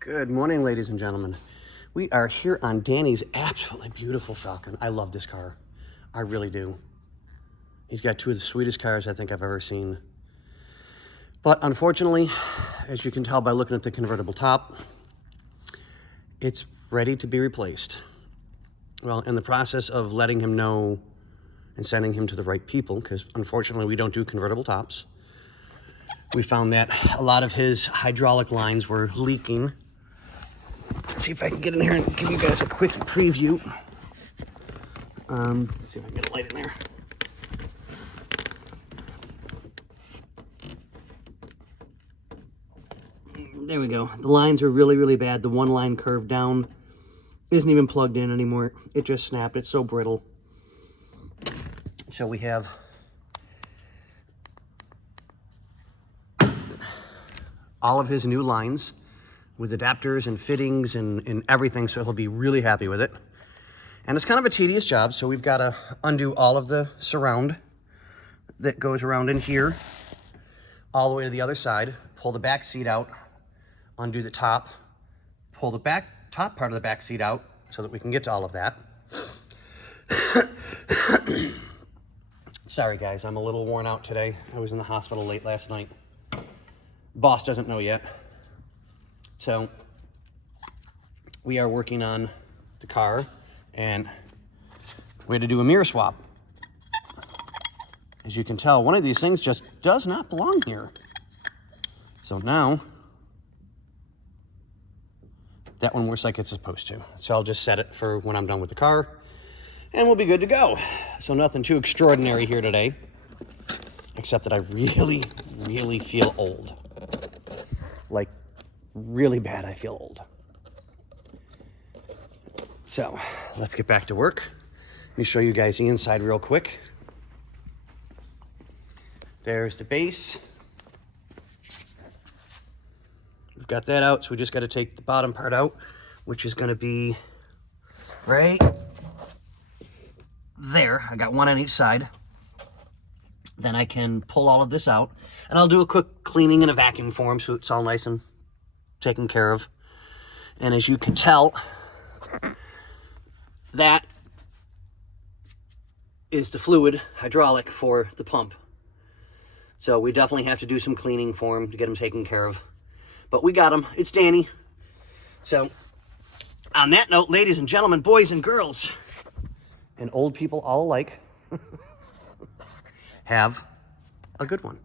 Good morning, ladies and gentlemen. We are here on Danny's absolutely beautiful Falcon. I love this car. I really do. He's got two of the sweetest cars I think I've ever seen. But unfortunately, as you can tell by looking at the convertible top, it's ready to be replaced. Well, in the process of letting him know and sending him to the right people, because unfortunately we don't do convertible tops, we found that a lot of his hydraulic lines were leaking. Let's see if I can get in here and give you guys a quick preview. Let's see if I can get a light in there. There we go. The lines are really, really bad. The one line curved down isn't even plugged in anymore. It just snapped. It's so brittle. So we have all of his new lines with adapters and fittings and everything, so he'll be really happy with it. And it's kind of a tedious job, so we've got to undo all of the surround that goes around in here, all the way to the other side, pull the back seat out, undo the top, pull the top part of the back seat out so that we can get to all of that. Sorry guys, I'm a little worn out today. I was in the hospital late last night. Boss doesn't know yet. So we are working on the car and we had to do a mirror swap. As you can tell, one of these things just does not belong here. So now that one works like it's supposed to. So I'll just set it for when I'm done with the car and we'll be good to go. So nothing too extraordinary here today, except that I really, really feel old. Like, really bad, I feel old. So, let's get back to work. Let me show you guys the inside real quick. There's the base. We've got that out, so we just got to take the bottom part out, which is going to be right there. I got one on each side. Then I can pull all of this out, and I'll do a quick cleaning in a vacuum form so it's all nice and taken care of. And as you can tell, that is the fluid hydraulic for the pump. So we definitely have to do some cleaning for him to get him taken care of. But we got him. It's Danny. So on that note, ladies and gentlemen, boys and girls, and old people all alike, have a good one.